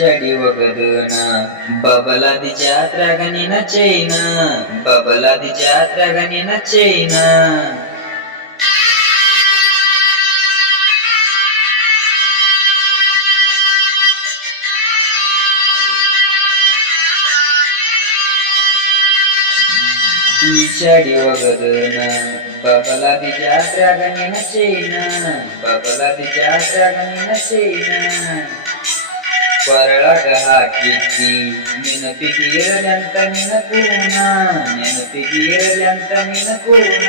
ಈಚಡಿ ಒಗದನ ಬಬಲಾದಿ ಜಾತ್ರಾಗ ನಿನ ಚೈನ ಬಬಲಾದಿ ಜಾತ್ರಾಗ ನಿನ ಚೈನ ಈಚಡಿ ಒಗದನ ಬಬಲಾದಿ ಜಾತ್ರಾಗ ನಿನ ಚೈನ ಬಬಲಾದಿ ಜಾತ್ರಾಗ ನಿನ ಚೈನ ಕೊರಳಗ ಹಾಕಿದ್ದಿ ನೆನಪಿಗಿರಲಂತ ನಿನ ಕೂನ ನೆನಪಿಗಿರಲಂತ ನಿನ ಕೂನ